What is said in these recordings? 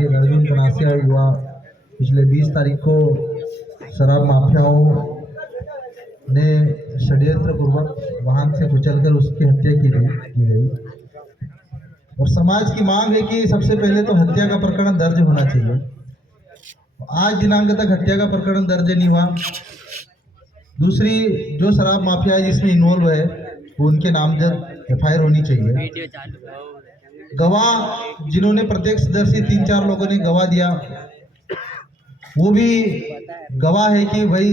कि अर्जुन कनासिया युवा पिछले 20 तारीख को शराब माफियाओं ने षड्यंत्र पूर्वक वाहन से कुचलकर उसकी हत्या की गई। और समाज की मांग है कि सबसे पहले तो हत्या का प्रकरण दर्ज होना चाहिए। आज दिनांक तक हत्या का प्रकरण दर्ज नहीं हुआ। दूसरी, जो शराब माफिया है जिसमें इन्वॉल्व है उनके नामजद एफआईआर होनी चाहिए। गवाह जिन्होंने प्रत्यक्षदर्शी 3-4 लोगों ने गवाह दिया, वो भी गवाह है कि भाई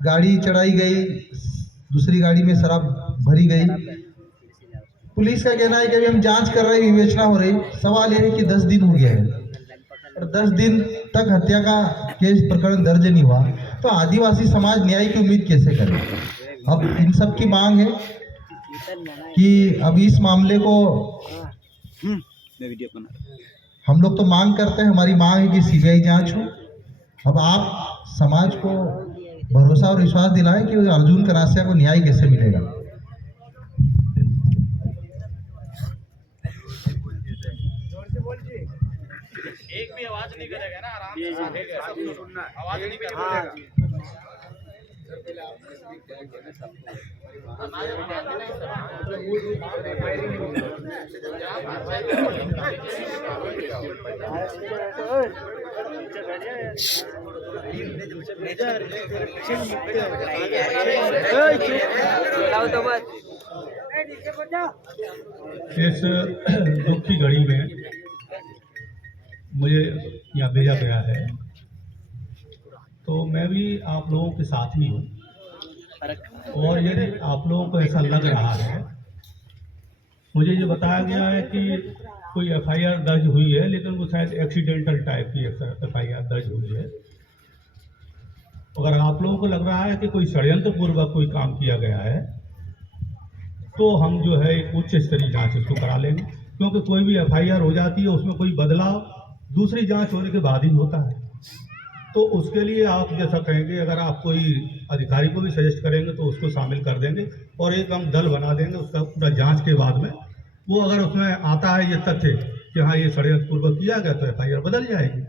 गाड़ी चढ़ाई गई, दूसरी गाड़ी में शराब भरी गई। पुलिस का कहना है कि अभी हम जांच कर रहे हैं, विवेचना हो रही। सवाल यह है कि 10 दिन हो गया है और 10 दिन तक हत्या का केस प्रकरण दर्ज नहीं हुआ, तो आदिवासी समाज न्याय की उम्मीद कैसे करे? अब इन सब की मांग है कि अब इस मामले को हम लोग तो मांग करते हैं, हमारी मांग है कि सीबीआई जांच हो। अब आप समाज को भरोसा और विश्वास दिलाएं कि अर्जुन कनासिया को न्याय कैसे मिलेगा। एक भी आवाज नहीं करेगा ना, आराम से सबको सुनना, आवाज नहीं करेगा। इस दुख की घड़ी में मुझे यहाँ भेजा गया है, तो मैं भी आप लोगों के साथ ही हूँ। और यदि आप लोगों को ऐसा लग रहा है, मुझे ये बताया गया है कि कोई एफआईआर दर्ज हुई है, लेकिन वो शायद एक्सीडेंटल टाइप की एफआईआर दर्ज हुई है। अगर आप लोगों को लग रहा है कि कोई षड्यंत्र पूर्वक कोई काम किया गया है, तो हम जो है एक उच्च स्तरीय जांच इसको करा लेंगे, क्योंकि कोई भी एफआईआर हो जाती है उसमें कोई बदलाव दूसरी जांच होने के बाद ही होता है। तो उसके लिए आप जैसा कहेंगे, अगर आप कोई अधिकारी को भी सजेस्ट करेंगे तो उसको शामिल कर देंगे और एक हम दल बना देंगे उसका पूरा जांच के बाद में। वो अगर उसमें आता है ये तथ्य कि हाँ ये षड्यंत्र पूर्वक किया गया, तो एफआईआर बदल जाएगी।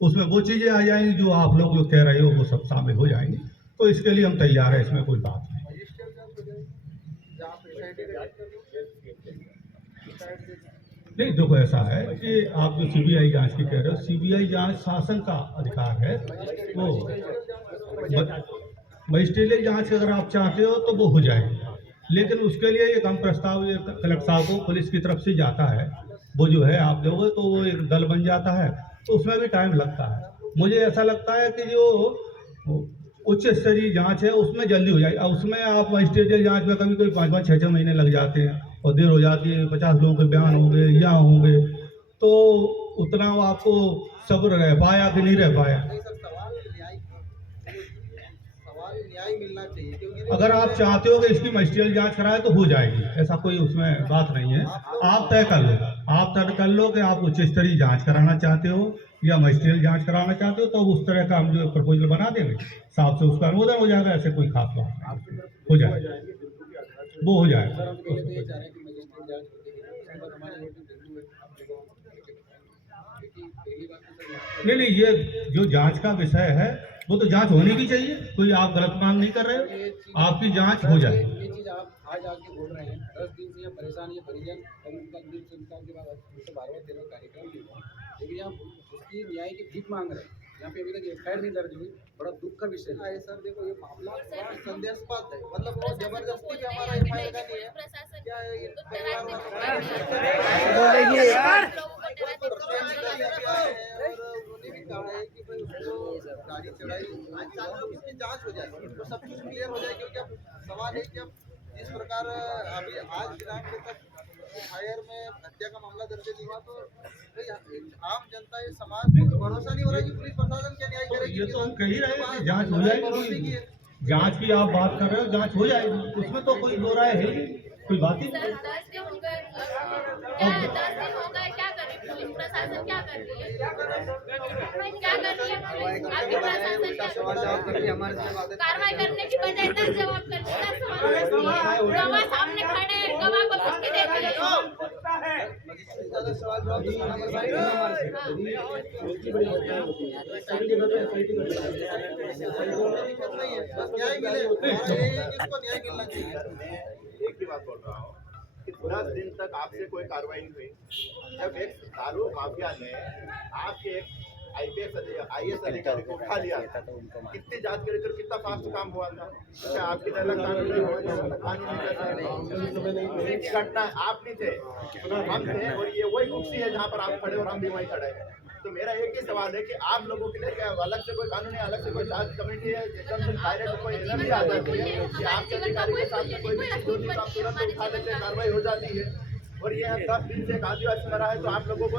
उसमें वो चीज़ें आ जाएंगी जो आप लोग जो कह रहे हो वो सब शामिल हो जाएंगी। तो इसके लिए हम तैयार हैं, इसमें कोई बात नहीं। नहीं, देखो ऐसा है कि आप जो सीबीआई जांच की कह रहे हो, सीबीआई जांच शासन का अधिकार है। वो मजिस्ट्रेटिव जांच अगर आप चाहते हो तो वो हो जाएगी, लेकिन उसके लिए एक हम प्रस्ताव कलेक्टर साहब को पुलिस की तरफ से जाता है, वो जो है आप लोग तो वो एक दल बन जाता है, तो उसमें भी टाइम लगता है। मुझे ऐसा लगता है कि जो उच्च स्तरीय जांच है उसमें जल्दी हो जाएगी। उसमें आप मजिस्ट्रेटिव जांच में कभी कोई 5-5, 6-6 महीने लग जाते हैं और देर हो जाती है। 50 लोगों के बयान होंगे या होंगे, तो उतना आपको सब्र रह पाया कि नहीं रह पाया। न्याय मिलना चाहिए। अगर आप चाहते हो कि इसकी मजिस्ट्रियल जांच कराए तो हो जाएगी, ऐसा कोई उसमें बात नहीं है। आप तय कर लो, आप तय कर लो कि आप उच्च स्तरीय जांच कराना चाहते हो या मजिस्ट्रियल जांच कराना चाहते हो, तो उस तरह का हम जो प्रपोजल बना देंगे, साहब से उसका अनुमोदन हो जाएगा। ऐसे कोई खास बात नहीं, हो जाएगा, वो हो जाएगा। नहीं, ये जो जांच का विषय है वो तो जांच होनी भी चाहिए। कोई आप गलत मांग नहीं कर रहे हो, आपकी जांच हो जाए। ये चीज आप आज आके बोल रहे हैं, 10 दिन से परेशान ये परिजन और उनका अंतिम संस्कार के बाद उनसे बार-बार तेरा कार्यक्रम भी हुआ, लेकिन यहाँ उसकी न्याय की भीख मांग रहे हैं। यहाँ पे अभी तक एफआईआर नहीं दर्ज हुई, बड़ा दुख का विषय है। सर देखो, ये मामला संदेहास्पद है, मतलब वो जबरदस्ती पे हमारा एफआईआर का नहीं है। क्या ये परिवार कि भाई उसको गाड़ी चढ़ाई, आज चालू उसकी जांच हो जाए तो सब कुछ क्लियर हो जाए। क्योंकि अब सवाल है कि अब जिस प्रकार अभी आज दिनांक तक एफआईआर में हत्या का मामला दर्ज नहीं हुआ, तो आम जनता, ये समाज को भरोसा नहीं हो रहा कि पुलिस प्रशासन क्या न्याय करेगी। ये तो हम कह ही रहे हैं कि जांच हो जाएगी। जांच की आप बात कर रहे हो, जांच हो जाएगी, उसमें तो कोई दो राय है ही, कोई बात ही नहीं। क्या करें पुलिस प्रशासन क्या कर रही है? क्या कर रही है आपकी प्रशासन? कार्रवाई करने की बजाय 10 जवाब करने 10 सवाल करती है। गवाह सामने खड़े हैं, गवाह को धमकी देती है। एक ही बात बोल रहा हूँ कि 10 दिन तक आपसे कोई कार्रवाई नहीं हुई। जब एक दारू माफिया ने आपके एक IPS अधिकारी को उठा लिया, कितनी जांच करे तो कितना फास्ट काम हुआ था। क्या आपकी तरह कानूनी घटना आप नहीं थे, हम थे, और ये वही कुर्सी है जहाँ पर आप खड़े और हम भी वहीं खड़े हैं। तो मेरा एक ही सवाल है कि आप लोगों के लिए क्या अलग से कोई कानून है, अलग से कोई जांच कमेटी है, एकदम से डायरेक्ट कोई एनर्जी आ जाती है कि आपके अधिकारी के साथ में कोई भी चीज होती है तो आप तुरंत उठा लेते हैं, कार्रवाई हो जाती है। और ये 10 दिन से एक आदिवासी मरा है तो आप लोगों को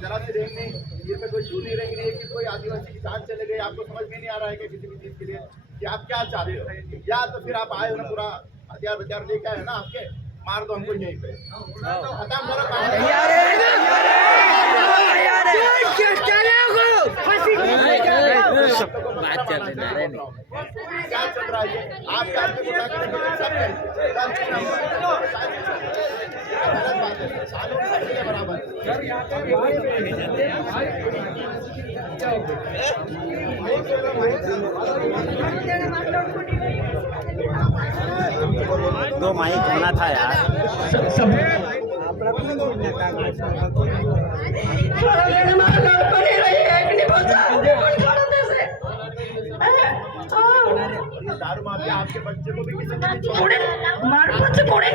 जरा सी रेंग नहीं, ये पे कोई झूठी रेंग रही है कि कोई आदिवासी की जान चले गई। आपको समझ में नहीं आ रहा है कि किसी भी चीज के लिए कि आप क्या चाहते हो, या तो फिर आप आए हो ना पूरा हथियार लेके आए ना आपके, मार दो हमको यहीं पे, खत्म करो काम। बात चल रही है क्या चल रहा है? आप क्या सब बराबर तो माइक होना था यार। दारू माफिया आपके बच्चे को भी किसी ने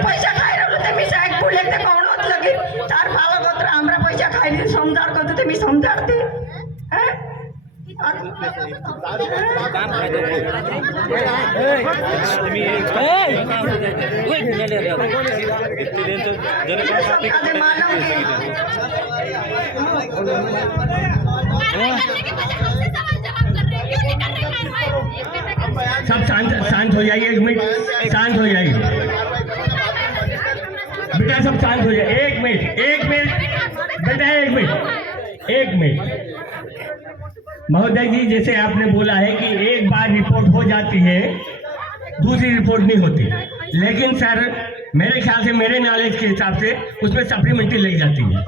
पैसा खाएर मी साहेब बोले कौन लगे 4 पाला गोत्र हमरा पैसा खाइले समझार करते थे मी समझाते सब शांत हो जाइए, 1 मिनट शांत हो जाइए बेटा, सब शांत हो जाइए। 1 मिनट बेटा, 1 मिनट महोदय जी, जैसे आपने बोला है कि एक बार रिपोर्ट हो जाती है, दूसरी रिपोर्ट नहीं होती, लेकिन सर मेरे ख्याल से, मेरे नॉलेज के हिसाब से उसमें सप्लीमेंट्री लग जाती है।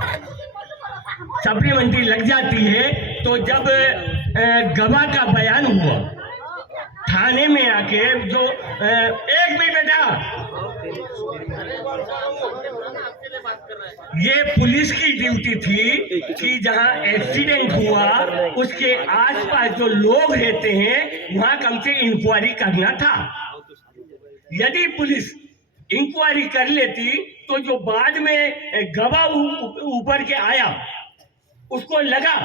सप्लीमेंट्री लग जाती है तो जब गवाह का बयान हुआ थाने में आके, जो 1 मिनट बेटा, ये पुलिस की ड्यूटी थी कि जहां एक्सीडेंट हुआ उसके आसपास जो लोग रहते हैं वहां कम से इंक्वायरी करना था। यदि पुलिस इंक्वायरी कर लेती तो जो बाद में गवाह ऊपर के आया, उसको लगा,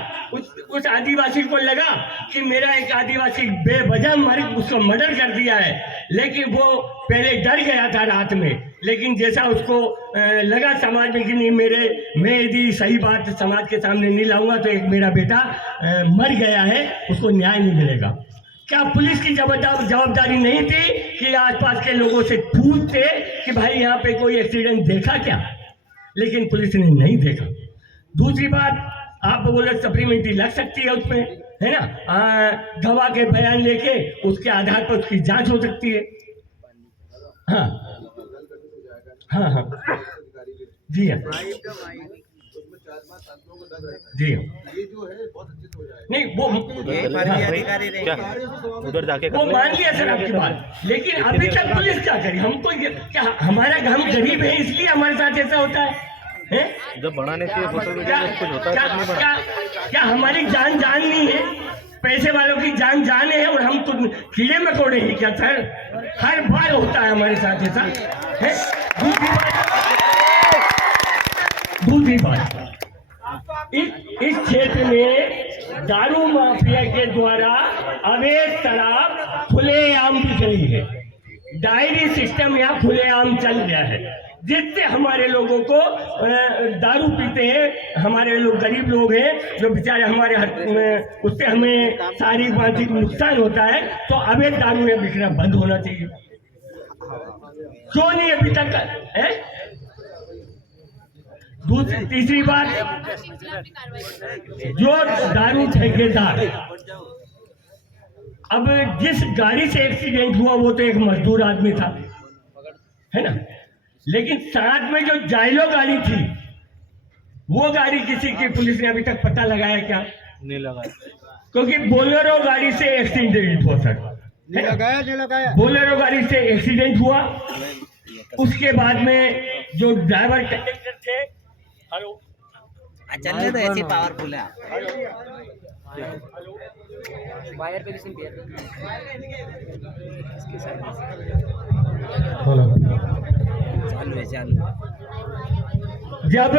उस आदिवासी को लगा कि मेरा एक आदिवासी बेवजह उसको मर्डर कर दिया है, लेकिन वो पहले डर गया था रात में, लेकिन जैसा उसको लगा समाज में कि नहीं, मैं यदि सही बात समाज के सामने नहीं लाऊंगा तो एक मेरा बेटा मर गया है, उसको न्याय नहीं मिलेगा। क्या पुलिस की जवाबदारी नहीं थी कि आसपास के लोगों से पूछते कि भाई यहाँ पे कोई एक्सीडेंट देखा क्या? लेकिन पुलिस ने नहीं देखा। दूसरी बात, आप बोले सप्लीमेंट्री लग सकती है उसमें, है ना, गवाह के बयान लेके उसके आधार पर उसकी जांच हो सकती है। हाँ हाँ हाँ जी हाँ जी हाँ, नहीं वो उधर जाके वो मान लिया सर आपकी बात, लेकिन अभी तक पुलिस क्या करी? हम तो क्या, हमारा हम गरीब है इसलिए हमारे साथ ऐसा होता है? जब बढ़ाने के कुछ होता है क्या हमारी जान नहीं है? पैसे वालों की जान है और हम तो कीड़े मकोड़े ही क्या सर? हर बार होता है हमारे साथ ऐसा है। दूसरी बात, इस क्षेत्र में दारू माफिया के द्वारा अवैध शराब खुलेआम बिक रही है। डायरी सिस्टम यहाँ खुलेआम चल गया है, जिससे हमारे लोगों को दारू पीते हैं, हमारे लोग गरीब लोग हैं जो बेचारे हमारे उससे हमें शारीरिक मानसिक नुकसान होता है। तो अवैध दारू में बिकना बंद होना चाहिए। क्यों नहीं अभी तक है? तीसरी बात, खिलाफ भी कार्रवाई करेंगे। जो दारू ठेकेदार, अब जिस गाड़ी से एक्सीडेंट हुआ वो तो एक मजदूर आदमी था, है ना, लेकिन साथ में जो जाइलो गाड़ी थी वो गाड़ी किसी की पुलिस ने अभी तक पता लगाया क्या? नहीं लगाया, क्योंकि बोलेरो गाड़ी से एक्सीडेंट हुआ सर, नहीं लगाया। बोलेरो गाड़ी से एक्सीडेंट हुआ, उसके बाद में जो ड्राइवर कंडक्टर थे, हेलो चलने तो ऐसी पावरफुल है। वायर पे किसी ने जब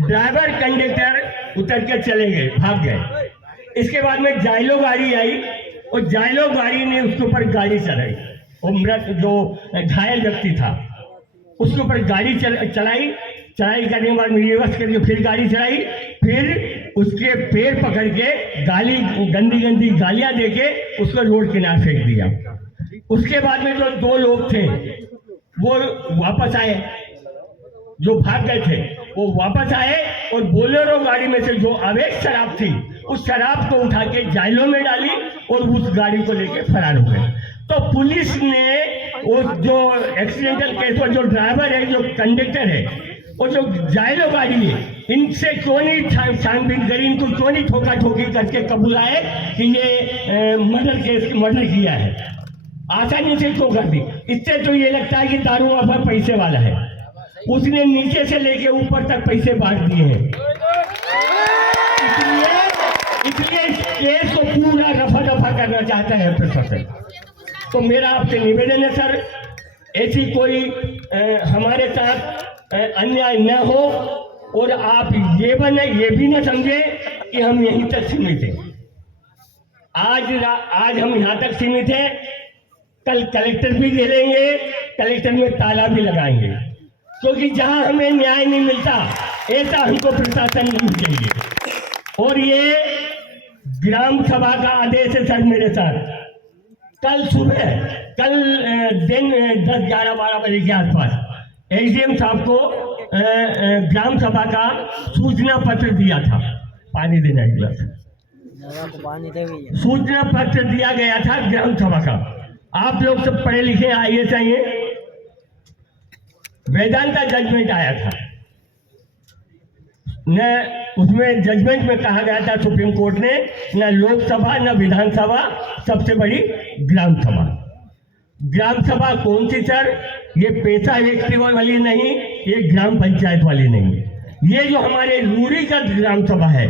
ड्राइवर कंडक्टर उतर के चले गए, भाग गए, इसके बाद में जाइलो गाड़ी आई और जाइलो गाड़ी ने उसके ऊपर गाड़ी चलाई, वो मृत जो घायल व्यक्ति था उसके ऊपर गाड़ी चलाई करने के बाद में रिवर्स करके फिर गाड़ी चलाई, फिर उसके पैर पकड़ के गाली गंदी गालियां देके उसको रोड किनारे फेंक दिया। उसके बाद में जो दो लोग थे वो वापस आए, जो भाग गए थे वो वापस आए और बोलेरो गाड़ी में से जो अवैध शराब थी उस शराब को उठा के जाइलों में डाली और उस गाड़ी को लेके फरार हो गए। तो पुलिस ने वो जो एक्सीडेंटल केस में जो ड्राइवर है, जो कंडक्टर है और जो जाइलो गाड़ी है, इनसे क्यों नहीं छानबीन करी, इनको क्यों नहीं ठोका ठोकी करके कबूलाए कि ये मर्डर किया है, आसानी से क्यों कर दी? इससे तो ये लगता है कि दारू वाला पैसे वाला है, उसने नीचे से लेके ऊपर तक पैसे बांट दिए हैं। इसलिए इस केस को पूरा रफा दफा करना चाहता है प्रशासन। तो मेरा आपसे निवेदन है सर, ऐसी कोई हमारे साथ अन्याय न हो और आप ये भी न समझे कि हम यहीं तक सीमित हैं। आज हम यहाँ तक सीमित हैं, कल कलेक्टर भी घेरेंगे, कलेक्टर में ताला भी लगाएंगे, क्योंकि जहां हमें न्याय नहीं मिलता ऐसा हमको प्रशासन नहीं चाहिए। और ये ग्राम सभा का आदेश है सर मेरे साथ। कल दिन 10-11-12 बजे के आसपास एसडीएम साहब को ग्राम सभा का सूचना पत्र दिया था, पानी देना एक गिलास, सूचना पत्र दिया गया था ग्राम सभा का। आप लोग सब पढ़े लिखे IAS हैं, वेदांता जजमेंट आया था न, उसमें जजमेंट में कहा गया था सुप्रीम कोर्ट ने, न लोकसभा न विधानसभा, सबसे बड़ी ग्राम सभा। ग्राम सभा कौन सी सर? ये पैसा व्यक्ति वाली नहीं, ये ग्राम पंचायत वाली नहीं, ये जो हमारे रूढ़िगत ग्राम सभा है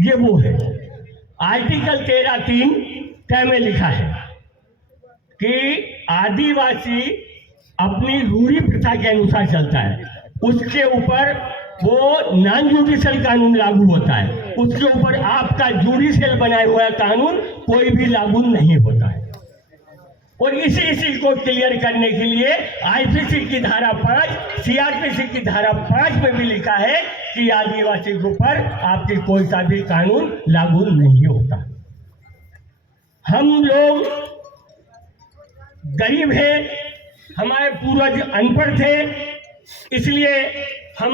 ये वो है। आर्टिकल 13(3) में लिखा है कि आदिवासी अपनी रूढ़ी प्रथा के अनुसार चलता है, उसके ऊपर वो नॉन जुडिशियल कानून लागू होता है, उसके ऊपर आपका जुडिशियल बनाया हुआ कानून कोई भी लागू नहीं होता है। और इसी को क्लियर करने के लिए IPC की धारा 5, CRPC की धारा 5 में भी लिखा है कि आदिवासी के ऊपर आपकी कोई सा भी कानून लागू नहीं होता। हम लोग गरीब हैं, हमारे पूर्वज अनपढ़ थे, इसलिए हम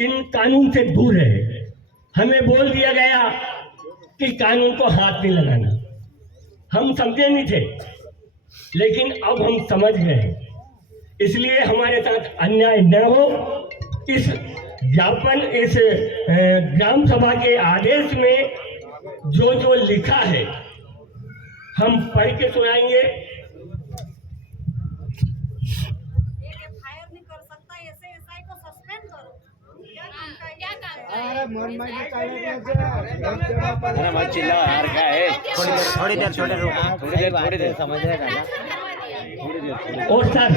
इन कानून से दूर रहे। हमें बोल दिया गया कि कानून को हाथ नहीं लगाना, हम समझे नहीं थे, लेकिन अब हम समझ गए। इसलिए हमारे साथ अन्याय न हो, इस ज्ञापन, इस ग्राम सभा के आदेश में जो लिखा है हम पढ़ के सुनाएंगे। थोड़ी देर समझ रहे हैं। और सर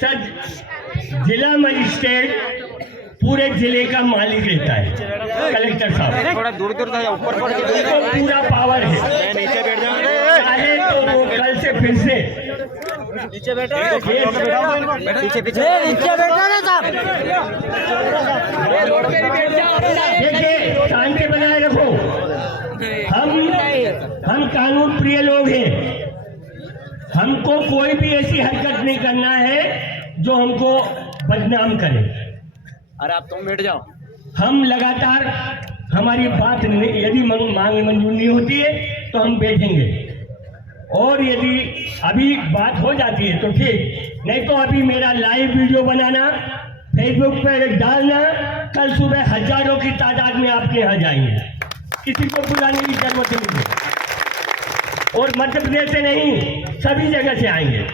सर, जिला मजिस्ट्रेट पूरे जिले का मालिक रहता है, कलेक्टर साहब थोड़ा दूर ऊपर पूरा पावर है। नीचे बैठ जाओ, चाहे तो वो कल से फिर से नीचे बैठो, पीछे बैठो ना साहब। देखिए, शांति बनाए रखो। हम कानून प्रिय लोग हैं, हमको कोई भी ऐसी हरकत नहीं करना है जो हमको बदनाम करे। अरे आप तुम बैठ जाओ। हम लगातार हमारी बात यदि मांग मंजूर नहीं होती है तो हम बैठेंगे, और यदि अभी बात हो जाती है तो ठीक, नहीं तो अभी मेरा लाइव वीडियो बनाना, फेसबुक पर डालना, कल सुबह हजारों की तादाद में आपके यहाँ जाएंगे, किसी को बुलाने की जरूरत नहीं है। और मध्य प्रदेश से नहीं, सभी जगह से आएंगे।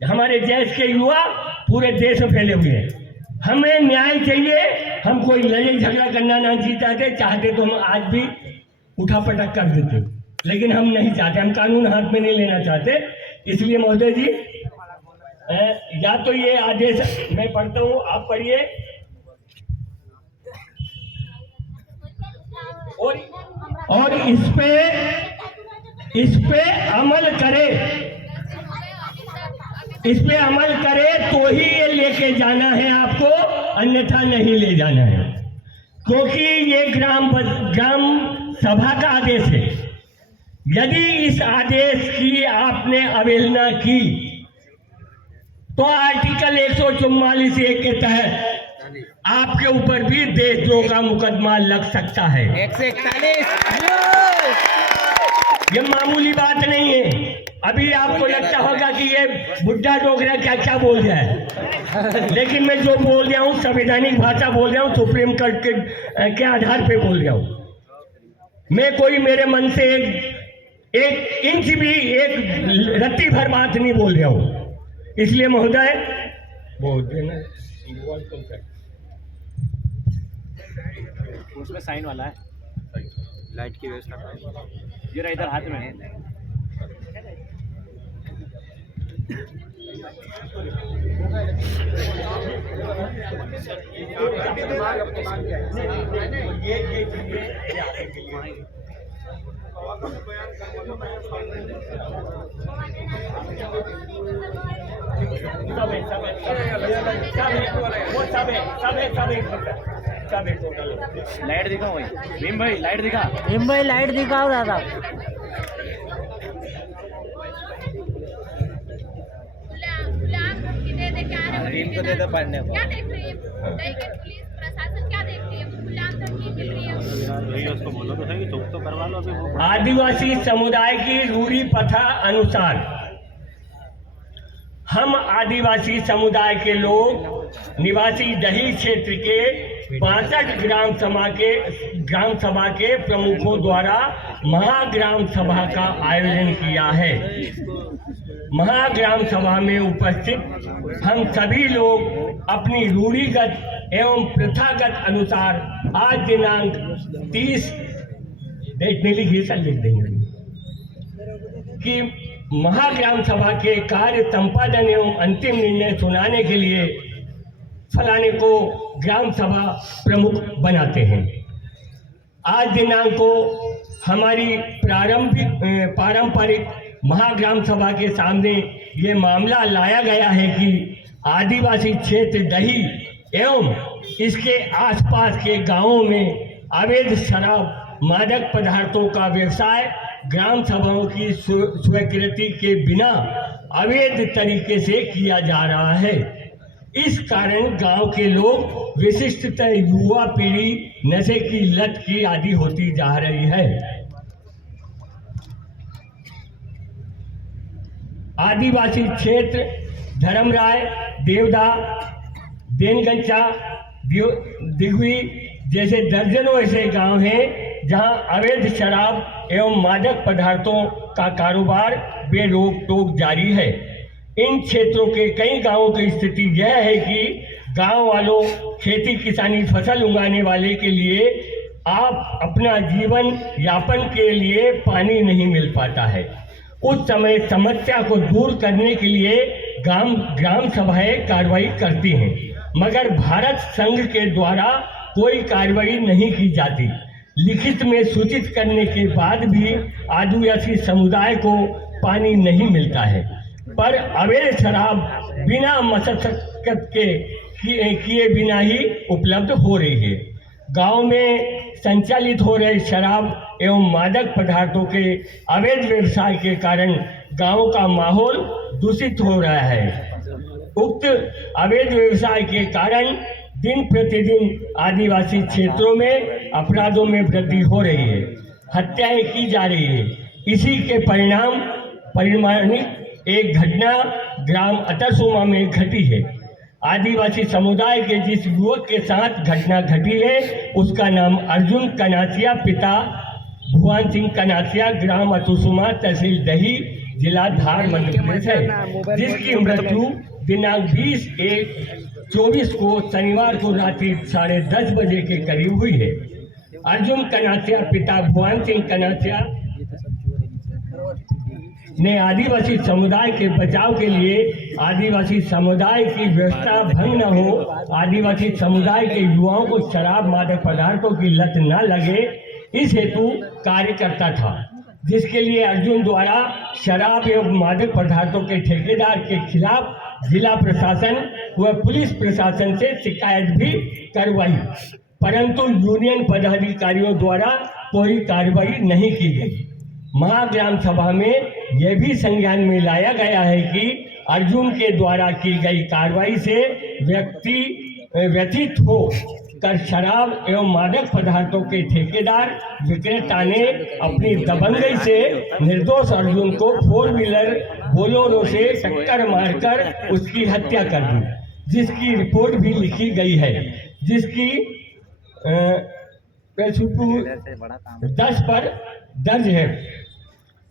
हमारे देश के युवा पूरे देश में फैले हुए हैं। हमें न्याय चाहिए, हम कोई लड़ाई झगड़ा करना नहीं चाहते तो हम आज भी उठापटक कर देते, लेकिन हम नहीं चाहते, हम कानून हाथ में नहीं लेना चाहते। इसलिए महोदय जी, या तो ये आदेश मैं पढ़ता हूँ, आप पढ़िए, और इस पे अमल करे तो ही ये लेके जाना है आपको, अन्यथा नहीं ले जाना है, क्योंकि ये ग्राम सभा का आदेश है। यदि इस आदेश की आपने अवहेलना की तो आर्टिकल 144(1) के तहत आपके ऊपर भी देशद्रोह का मुकदमा लग सकता है। 141। ये मामूली बात नहीं है। अभी आपको लगता होगा कि ये बुड्ढा डोगरा क्या बोल रहा है, लेकिन मैं जो बोल रहा हूँ संवैधानिक भाषा बोल रहा हूँ, सुप्रीम कोर्ट के आधार पे बोल रहा हूँ। मैं कोई मेरे मन से एक इंच भी, एक रत्ती भर बात नहीं बोल रहा हूँ। इसलिए महोदय बोल देना, उसमें साइन वाला है, लाइट की व्यवस्था ये रहा इधर हाथ में है। लाइट दिखाओ भाई, भीम भाई लाइट दिखाओ दादा। इनको दे दो पढ़ने को। क्या देख रही है पुलिस प्रशासन, क्या देख रही है? खुलेआम धमकी मिल रही है। उसको बोलो तो सही, चुप तो करवा लो अभी। आदिवासी समुदाय की रूढ़ी प्रथा अनुसार हम आदिवासी समुदाय के लोग निवासी दही क्षेत्र के 62 ग्राम सभा के प्रमुखों द्वारा महाग्राम सभा का आयोजन किया है। महाग्राम सभा में उपस्थित हम सभी लोग अपनी रूढ़िगत एवं प्रथागत अनुसार आज दिनांक 30 डेट नहीं लिखी, सर लिख देंगे, कि महाग्राम सभा के कार्य संपादन एवं अंतिम निर्णय सुनाने के लिए फलाने को ग्राम सभा प्रमुख बनाते हैं। आज दिनांक को हमारी पारंपरिक महाग्राम सभा के सामने ये मामला लाया गया है कि आदिवासी क्षेत्र दही एवं इसके आसपास के गांवों में अवैध शराब, मादक पदार्थों का व्यवसाय ग्राम सभाओं की स्वीकृति के बिना अवैध तरीके से किया जा रहा है। इस कारण गांव के लोग, विशिष्टतः युवा पीढ़ी, नशे की लत की आदी होती जा रही है। आदिवासी क्षेत्र धर्मराय, देवदा, देनगंचा, दिघवी जैसे दर्जनों ऐसे गांव हैं जहां अवैध शराब एवं मादक पदार्थों का कारोबार बेरोक टोक जारी है। इन क्षेत्रों के कई गांवों की स्थिति यह है कि गांव वालों खेती किसानी फसल उगाने वाले के लिए आप अपना जीवन यापन के लिए पानी नहीं मिल पाता है। उस समय समस्या को दूर करने के लिए ग्राम सभाएं कार्रवाई करती हैं, मगर भारत संघ के द्वारा कोई कार्रवाई नहीं की जाती। लिखित में सूचित करने के बाद भी आदिवासी समुदाय को पानी नहीं मिलता है, पर अवैध शराब बिना मशक्कत के किए बिना ही उपलब्ध हो रही है। गांव में संचालित हो रहे शराब एवं मादक पदार्थों के अवैध व्यवसाय के कारण गांव का माहौल दूषित हो रहा है। उक्त अवैध व्यवसाय के कारण दिन प्रतिदिन आदिवासी क्षेत्रों में अपराधों में वृद्धि हो रही है, हत्याएं की जा रही है। इसी के परिणामिक एक घटना ग्राम अतरसुमा में घटी है। आदिवासी समुदाय के जिस युवक के साथ घटना घटी है उसका नाम अर्जुन कनासिया, पिता भुवन सिंह कनासिया, ग्राम अतरसुमा, तहसील दही, जिला धार, मध्य प्रदेश है, जिसकी मृत्यु दिनांक 20/1/24 को शनिवार को रात्रि 10:30 बजे के करीब हुई है। अर्जुन कनासिया, पिता भुवन सिंह कनासिया ने आदिवासी समुदाय के बचाव के लिए आदिवासी समुदाय की व्यवस्था भंग न हो, आदिवासी समुदाय के युवाओं को शराब मादक पदार्थों की लत न लगे, इस हेतु कार्य करता था, जिसके लिए अर्जुन द्वारा शराब एवं मादक पदार्थों के ठेकेदार के खिलाफ जिला प्रशासन व पुलिस प्रशासन से शिकायत भी करवाई, परंतु यूनियन पदाधिकारियों द्वारा कोई कार्रवाई नहीं की गई। महाग्राम सभा में यह भी संज्ञान में लाया गया है कि अर्जुन के द्वारा की गई कार्रवाई से व्यथित हो कर शराब एवं मादक पदार्थों के ठेकेदार विक्रेता ने अपनी दबंगई से निर्दोष अर्जुन को 4 व्हीलर बोलेरो से टक्कर मारकर उसकी हत्या कर दी, जिसकी रिपोर्ट भी लिखी गई है, जिसकी 10 पर दर्ज है।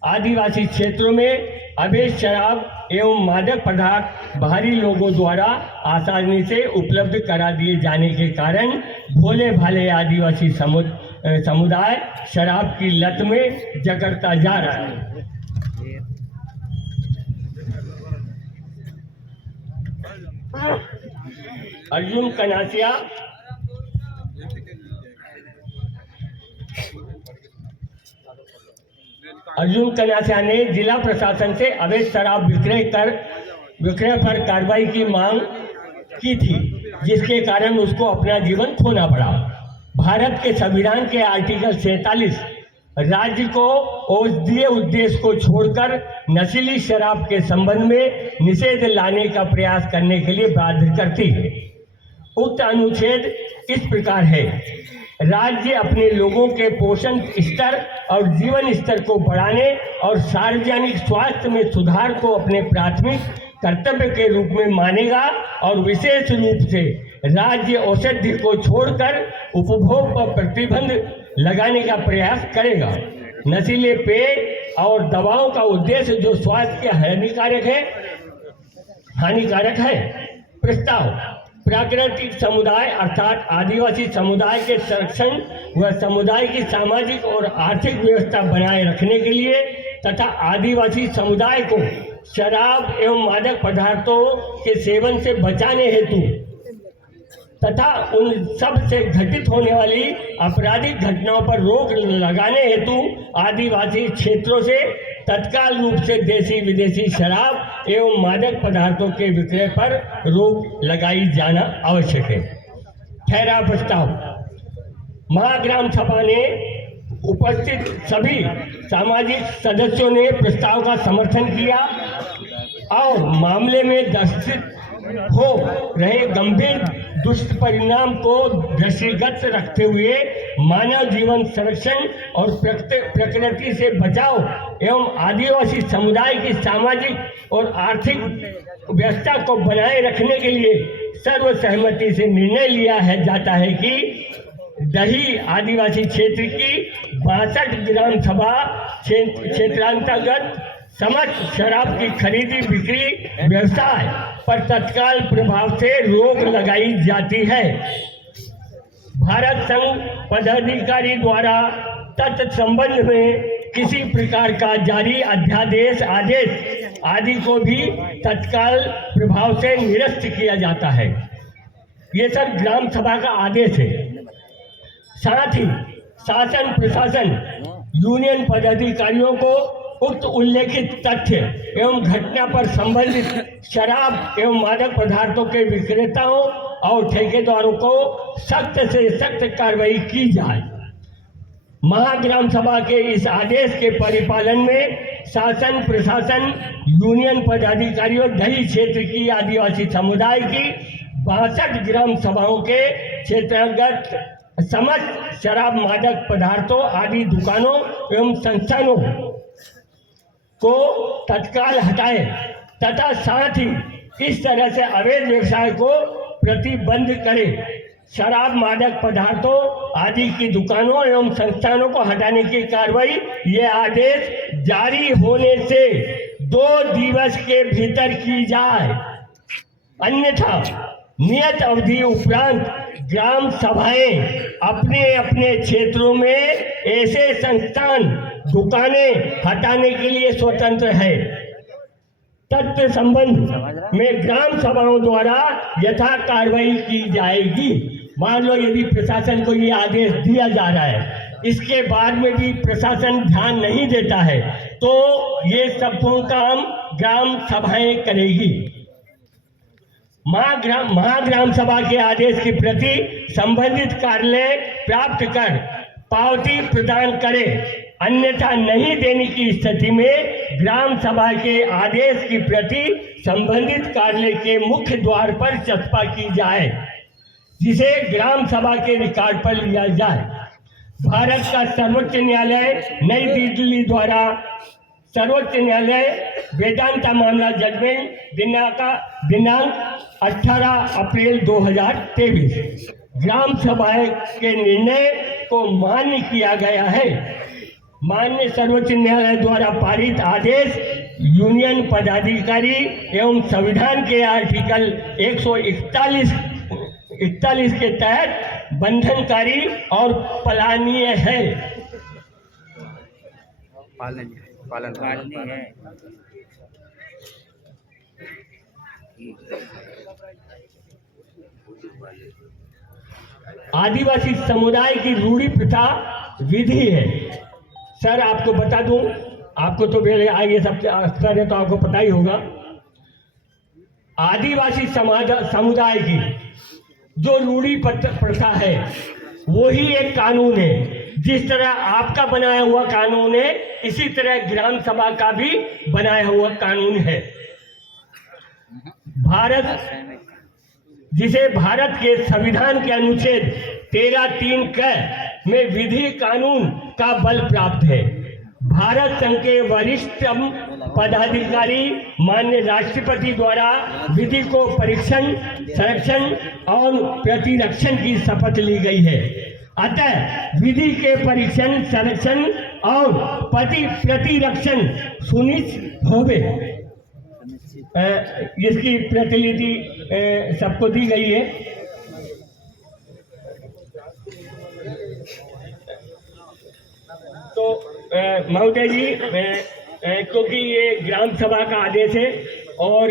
आदिवासी क्षेत्रों में अवैध शराब एवं मादक पदार्थ बाहरी लोगों द्वारा आसानी से उपलब्ध करा दिए जाने के कारण भोले भाले आदिवासी समुदाय शराब की लत में जकड़ता जा रहा है। अर्जुन कनासिया ने जिला प्रशासन से अवैध शराब विक्रय पर कार्रवाई की मांग की थी, जिसके कारण उसको अपना जीवन खोना पड़ा। भारत के संविधान के आर्टिकल 47 राज्य को औषधीय उद्देश्य को छोड़कर नशीली शराब के संबंध में निषेध लाने का प्रयास करने के लिए बाध्य करती है। उक्त अनुच्छेद इस प्रकार है: राज्य अपने लोगों के पोषण स्तर और जीवन स्तर को बढ़ाने और सार्वजनिक स्वास्थ्य में सुधार को अपने प्राथमिक कर्तव्य के रूप में मानेगा और विशेष रूप से राज्य औषधि को छोड़कर उपभोग पर प्रतिबंध लगाने का प्रयास करेगा। नशीले पेय और दवाओं का उद्देश्य जो स्वास्थ्य के हानिकारक है। प्रस्ताव: प्राकृतिक समुदाय अर्थात आदिवासी समुदाय के संरक्षण व समुदाय की सामाजिक और आर्थिक व्यवस्था बनाए रखने के लिए तथा आदिवासी समुदाय को शराब एवं मादक पदार्थों के सेवन से बचाने हेतु तथा उन सब से घटित होने वाली आपराधिक घटनाओं पर रोक लगाने हेतु आदिवासी क्षेत्रों से तत्काल रूप से देशी विदेशी शराब एवं मादक पदार्थों के विक्रय पर रोक लगाई जाना आवश्यक है। ठहराव प्रस्ताव: महाग्राम सभा ने उपस्थित सभी सामाजिक सदस्यों ने प्रस्ताव का समर्थन किया और मामले में दर्शित हो रहे गंभीर दुष्परिणाम को दृष्टिगत रखते हुए मानव जीवन संरक्षण और प्रकृति से बचाव एवं आदिवासी समुदाय की सामाजिक और आर्थिक व्यवस्था को बनाए रखने के लिए सर्वसहमति से निर्णय लिया जाता है कि दही आदिवासी क्षेत्र की 62 ग्राम सभा क्षेत्रांतर्गत समस्त शराब की खरीदी बिक्री व्यवसाय पर तत्काल प्रभाव से रोक लगाई जाती है। भारत संघ पदाधिकारी द्वारा तत्संबंध में किसी प्रकार का जारी अध्यादेश आदेश आदि को भी तत्काल प्रभाव से निरस्त किया जाता है। ये सब ग्राम सभा का आदेश है। साथ ही शासन प्रशासन यूनियन पदाधिकारियों को उक्त उल्लेखित तथ्य एवं घटना पर संबंधित शराब एवं मादक पदार्थों के विक्रेताओं और ठेकेदारों को सख्त से सख्त कार्रवाई की जाए। महाग्राम सभा के इस आदेश के परिपालन में शासन प्रशासन यूनियन पदाधिकारियों दही क्षेत्र की आदिवासी समुदाय की 62 ग्राम सभाओं के क्षेत्रांतर्गत समस्त शराब मादक पदार्थों आदि दुकानों एवं संस्थानों को तत्काल हटाए तथा साथ ही इस तरह से अवैध व्यवसाय को प्रतिबंध करे। शराब मादक पदार्थों आदि की दुकानों एवं संस्थानों को हटाने की कार्रवाई ये आदेश जारी होने से 2 दिवस के भीतर की जाए, अन्यथा नियत अवधि उपरांत ग्राम सभाएं अपने अपने क्षेत्रों में ऐसे संस्थान दुकानें हटाने के लिए स्वतंत्र है। तत्व संबंध में ग्राम सभाओं द्वारा यथा कार्रवाई की जाएगी। मान लो यदि प्रशासन को ये आदेश दिया जा रहा है, इसके बाद में भी प्रशासन ध्यान नहीं देता है, तो ये सब काम ग्राम सभाएं करेगी। महाग्राम सभा के आदेश की प्रति संबंधित कार्यालय प्राप्त कर पावती प्रदान करे, अन्यथा नहीं देने की स्थिति में ग्राम सभा के आदेश की प्रति संबंधित कार्यालय के मुख्य द्वार पर चस्पा की जाए, जिसे ग्राम सभा के रिकॉर्ड पर लिया जाए। भारत का सर्वोच्च न्यायालय नई दिल्ली द्वारा सर्वोच्च न्यायालय वेदांता मामला जजमेंट दिनांक 18 अप्रैल 2023 ग्राम सभा के निर्णय को मान्य किया गया है। माननीय सर्वोच्च न्यायालय द्वारा पारित आदेश यूनियन पदाधिकारी एवं संविधान के आर्टिकल 141 के तहत बंधनकारी और पालनीय है। पालनी है। आदिवासी समुदाय की रूढ़ी प्रथा विधि है। सर आपको बता दूं, आपको तो मेरे आगे सबसे अक्सर है तो आपको पता ही होगा। आदिवासी समुदाय की जो रूढ़ी प्रथा है वही एक कानून है। जिस तरह आपका बनाया हुआ कानून है, इसी तरह ग्राम सभा का भी बनाया हुआ कानून है। जिसे भारत के संविधान के अनुच्छेद 13(3) में विधि कानून का बल प्राप्त है। भारत संघ के वरिष्ठतम पदाधिकारी माननीय राष्ट्रपति द्वारा विधि को परीक्षण, संरक्षण और प्रतिरक्षण की शपथ ली गई है। अतः विधि के परीक्षण, संरक्षण और प्रतिरक्षण सुनिश्चित होवे। इसकी प्रतिलिपि सबको दी गई है। तो महोदय जी, क्योंकि ये ग्राम सभा का आदेश है और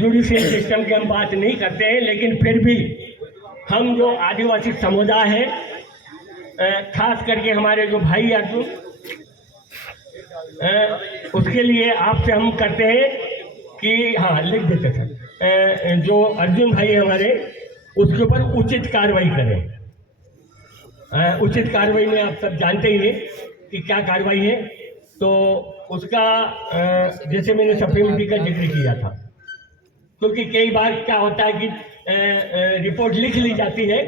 जुडिशियल सिस्टम की हम बात नहीं करते हैं, लेकिन फिर भी हम जो आदिवासी समुदाय है, खास करके हमारे जो भाई अर्जुन, उसके लिए आपसे हम करते हैं कि हाँ लिख देते सर, जो अर्जुन भाई है हमारे, उसके ऊपर उचित कार्रवाई करें। उचित कार्रवाई में आप सब जानते ही हैं कि क्या कार्रवाई है। तो उसका जैसे मैंने सप्लीमेंट्री का जिक्र किया था, क्योंकि कई बार क्या होता है कि रिपोर्ट लिख ली जाती है,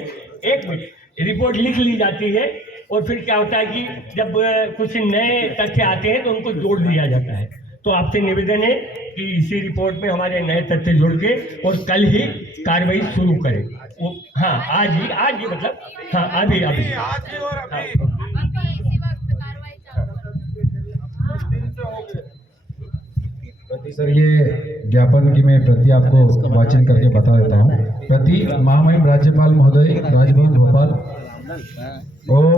रिपोर्ट लिख ली जाती है और फिर क्या होता है कि जब कुछ नए तथ्य आते हैं तो उनको जोड़ दिया जाता है। तो आपसे निवेदन है कि इसी रिपोर्ट में हमारे नए तथ्य जोड़ के और कल ही कार्रवाई शुरू करें। वो हाँ आज ही मतलब हाँ अभी हाँ। सर, ये ज्ञापन की मैं प्रति आपको वाचन करके बता देता हूँ। प्रति महामहिम राज्यपाल महोदय, राजभवन भोपाल। और